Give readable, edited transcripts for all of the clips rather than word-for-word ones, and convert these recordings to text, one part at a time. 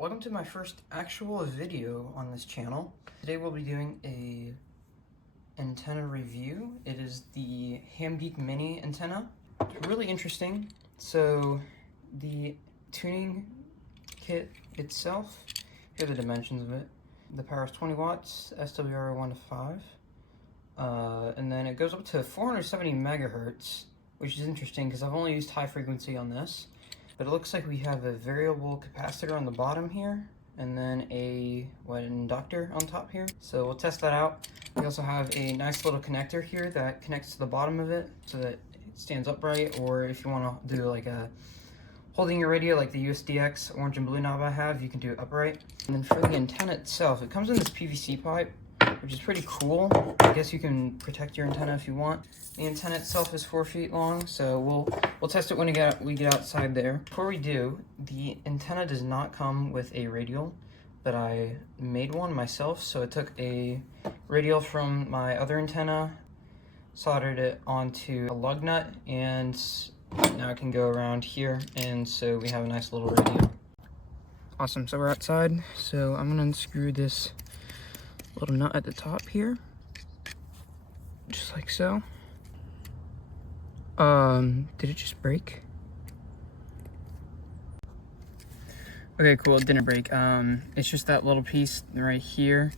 Welcome to my first actual video on this channel. Today we'll be doing a antenna review. It is the HamGeek Mini antenna. It's really interesting. So the tuning kit itself, here are the dimensions of it. The power is 20 watts, SWR 1 to 5. And then it goes up to 470 megahertz, which is interesting because I've only used high frequency on this. But it looks like we have a variable capacitor on the bottom here, and then an inductor on top here. So we'll test that out. We also have a nice little connector here that connects to the bottom of it so that it stands upright, or if you want to do like a holding your radio like the USDX orange and blue knob I have, you can do it upright. And then for the antenna itself, it comes in this PVC pipe, which is pretty cool. I guess you can protect your antenna if you want. The antenna itself is 4 feet long, so we'll test it when we get outside there. Before we do, the antenna does not come with a radial, but I made one myself. So I took a radial from my other antenna, soldered it onto a lug nut, and now it can go around here, and so we have a nice little radial. Awesome, so we're outside, so I'm gonna unscrew this little nut at the top here, just like so. Did it just break? Okay, cool, it didn't break. It's just that little piece right here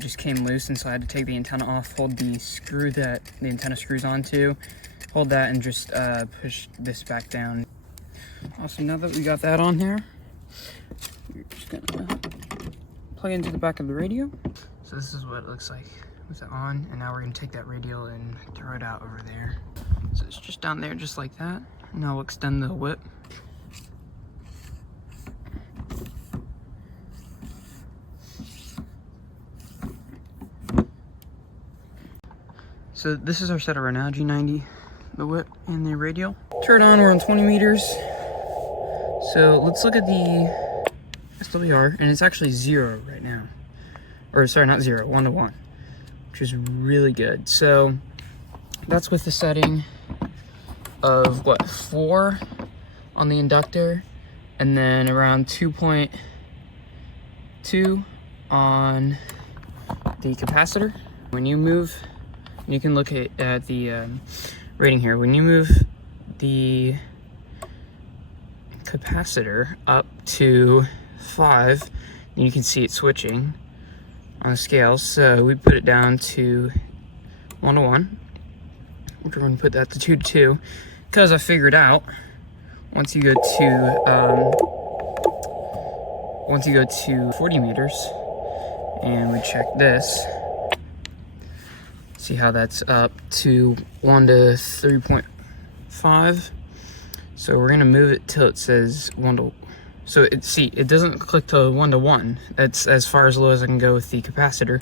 just came loose, and so I had to take the antenna off, hold the screw that the antenna screws onto, hold that, and just push this back down. Awesome, now that we got that on there, we're just gonna plug into the back of the radio. So this is what it looks like with it on, and now we're gonna take that radial and throw it out over there. So it's just down there, just like that. Now we'll extend the whip. So this is our setup right now, G90, the whip and the radial. Turn it on, we're on 20 meters. So let's look at the SWR, and it's actually 0 right now. Or sorry, not 0, 1 to 1, which is really good. So that's with the setting of what, 4 on the inductor, and then around 2.2 on the capacitor. When you move, you can look at the rating here. When you move the capacitor up to 5, you can see it switching on the scale. So we put it down to 1 to 1. We're going to put that to 2 to 2, because I figured out once you go to 40 meters, and we check this, see how that's up to 1 to 3.5. So we're gonna move it till it says 1 to. So it doesn't click to 1 to 1. That's as far as low as I can go with the capacitor.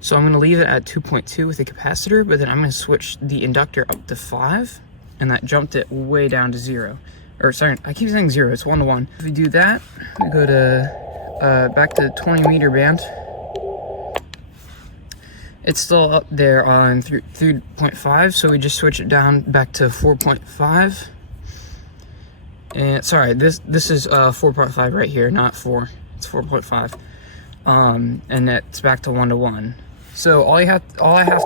So I'm gonna leave it at 2.2 with the capacitor, but then I'm gonna switch the inductor up to 5, and that jumped it way down to 0. Or sorry, I keep saying 0, it's 1 to 1. If we do that, we go to back to the 20 meter band. It's still up there on 3.5, so we just switch it down back to 4.5. And sorry, this is 4.5 right here, not 4. It's 4.5. And that's back to 1 to 1. So all I have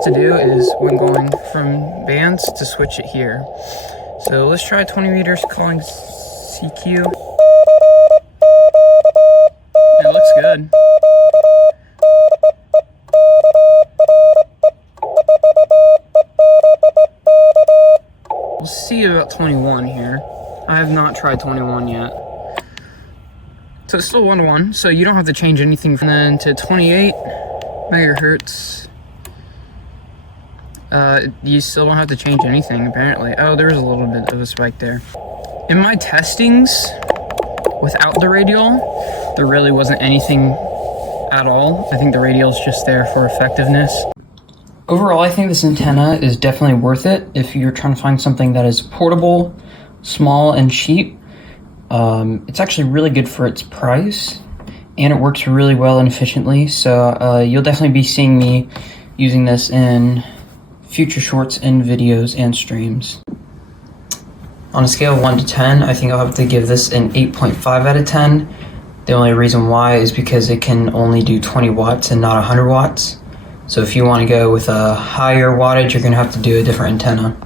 to do is, when going from bands, to switch it here. So let's try 20 meters calling CQ. It looks good. We'll see about 21 here. I have not tried 21 yet. So it's still 1 to 1, so you don't have to change anything from then to 28 megahertz. You still don't have to change anything, apparently. Oh, there was a little bit of a spike there. In my testings, without the radial, there really wasn't anything at all. I think the radial is just there for effectiveness. Overall, I think this antenna is definitely worth it if you're trying to find something that is portable, small, and cheap. It's actually really good for its price, and it works really well and efficiently. So you'll definitely be seeing me using this in future shorts and videos and streams. On a scale of 1 to 10, I think I'll have to give this an 8.5 out of 10. The only reason why is because it can only do 20 watts and not 100 watts. So if you want to go with a higher wattage, you're going to have to do a different antenna.